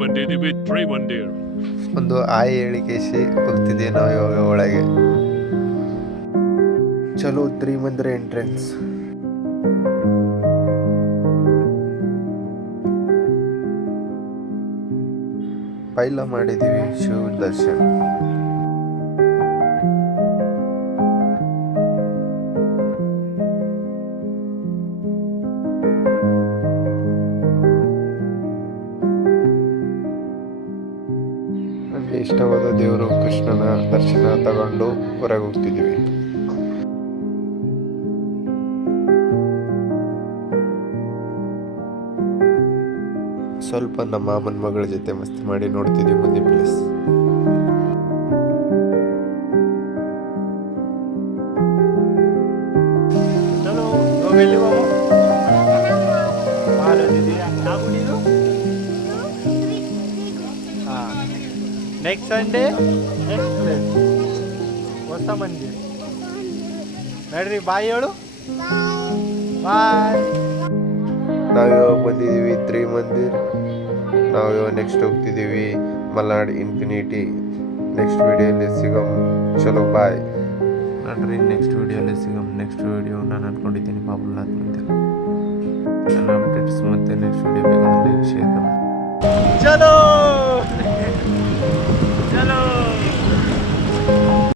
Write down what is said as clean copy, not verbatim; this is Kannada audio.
ಬಂದಿದ್ದೀವಿ ತ್ರಿಮಂದಿರ್. ಒಂದು ಆಯ್ ಹೇಳಿಕೆಸಿ ಹೋಗ್ತಿದ್ದೀವಿ ನಾವು ಇವಾಗ ಒಳಗೆ. ಚಲೋ ತ್ರಿಮಂದಿರ ಎಂಟ್ರೆನ್ಸ್. ಪೈಲ ಮಾಡಿದ್ದೀವಿ ಶಿವ ದರ್ಶನ್. ನಮಗೆ ಇಷ್ಟವಾದ ದೇವರು ಕೃಷ್ಣನ ದರ್ಶನ ತಗೊಂಡು ಹೊರಗೆ ಹೋಗ್ತಿದ್ದೀವಿ. ಸ್ವಲ್ಪ ನಮ್ಮ ಮಾಮನ ಮಗಳ ಜೊತೆ ಮಸ್ತಿ ಮಾಡಿ ನೋಡ್ತಿದ್ದೀವಿ ಮುಂದೆ place. Next Sunday next place ಹೊಸ ಮಂದಿರ ನಡ್ರಿ ಬಾಯ್ ಹೇಳು ಬಾಯ್. ನಾವಿವಾಗ ಬಂದಿದ್ದೀವಿ ತ್ರಿಮಂದಿರ್. ನಾವಿವಾಗ ನೆಕ್ಸ್ಟ್ ಹೋಗ್ತಿದ್ದೀವಿ ಮಲ್ನಾಡ್ ಇನ್ಫಿನಿಟಿ. ನೆಕ್ಸ್ಟ್ ವಿಡಿಯೋಲಿ ಸಿಗಮ್. ಚಲೋ ಬಾಯ್. ನಡ್ರಿ ನೆಕ್ಸ್ಟ್ ವಿಡಿಯೋಲಿ ಸಿಗಮ್. ನೆಕ್ಸ್ಟ್ ವಿಡಿಯೋ ನಾನು ಅಂದ್ಕೊಂಡಿದ್ದೀನಿ ಬಾಬುನಾಥ್ ಮಂದಿರ. ನನ್ನ ಅಪ್ಡೇಟ್ಸ್ ಮತ್ತೆ ನೆಕ್ಸ್ಟ್ ವಿಡಿಯೋ ಬೇಕಾದ್ರೆ ಶೇರ್ ಮಾಡಿ. ಚಲೋ